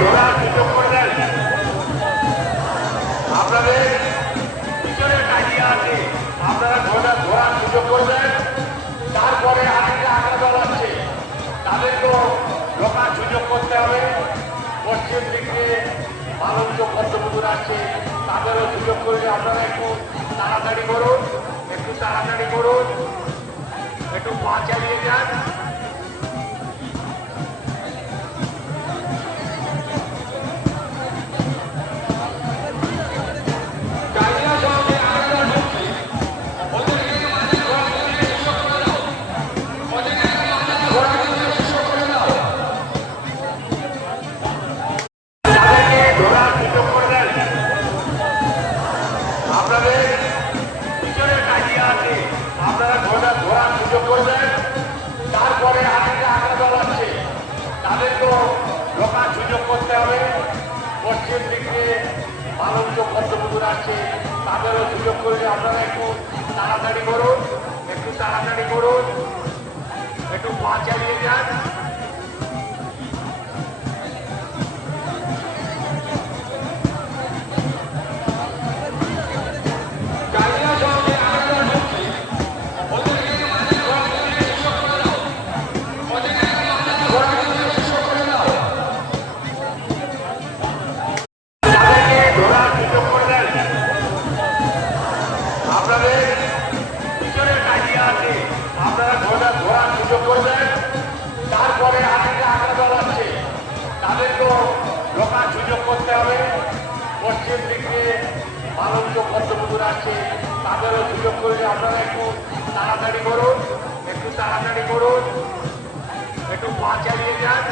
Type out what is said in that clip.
ধরার সুযোগ করে দেন। আপনাদের পিছনে কাটিয়ে আছে, আপনারা ধরার সুযোগ করবেন। তারপরে আরেকটা আঁকা দল আছে, তাদেরকেও ঢোকার সুযোগ করতে হবে। পশ্চিম দিকে মালঞ্চ পদ্মপুকুর আছে, তাদেরও সুযোগ করলে আপনারা একটু তাড়াতাড়ি করুন, একটু তাড়াতাড়ি করুন, একটু পা চালিয়ে যান। আপনাদের পিছনে কাটিয়ে আছে, আপনারা ধরার সুযোগ করবেন। তারপরে আরেকটা আঁকা দল আছে, তাদেরকেও ঢোকার সুযোগ করতে হবে। পশ্চিম দিকে মালঞ্চ পদ্মপুকুর আছে, তাদেরও সুযোগ করলে আপনারা একটু তাড়াতাড়ি করুন, একটু তাড়াতাড়ি করুন, একটু পা চালিয়ে যান। আপনাদের পিছনে কাটিয়ে আছে, আপনারা ধরার সুযোগ করবেন। তারপরে আরেকটা আঁকা দল আছে, তাদেরকেও ঢোকার সুযোগ করতে হবে। পশ্চিম দিকে মালঞ্চ পদ্মপুকুর আছে, তাদেরও সুযোগ করলে আপনারা একটু তাড়াতাড়ি করুন, একটু তাড়াতাড়ি করুন, একটু পা চালিয়ে যান।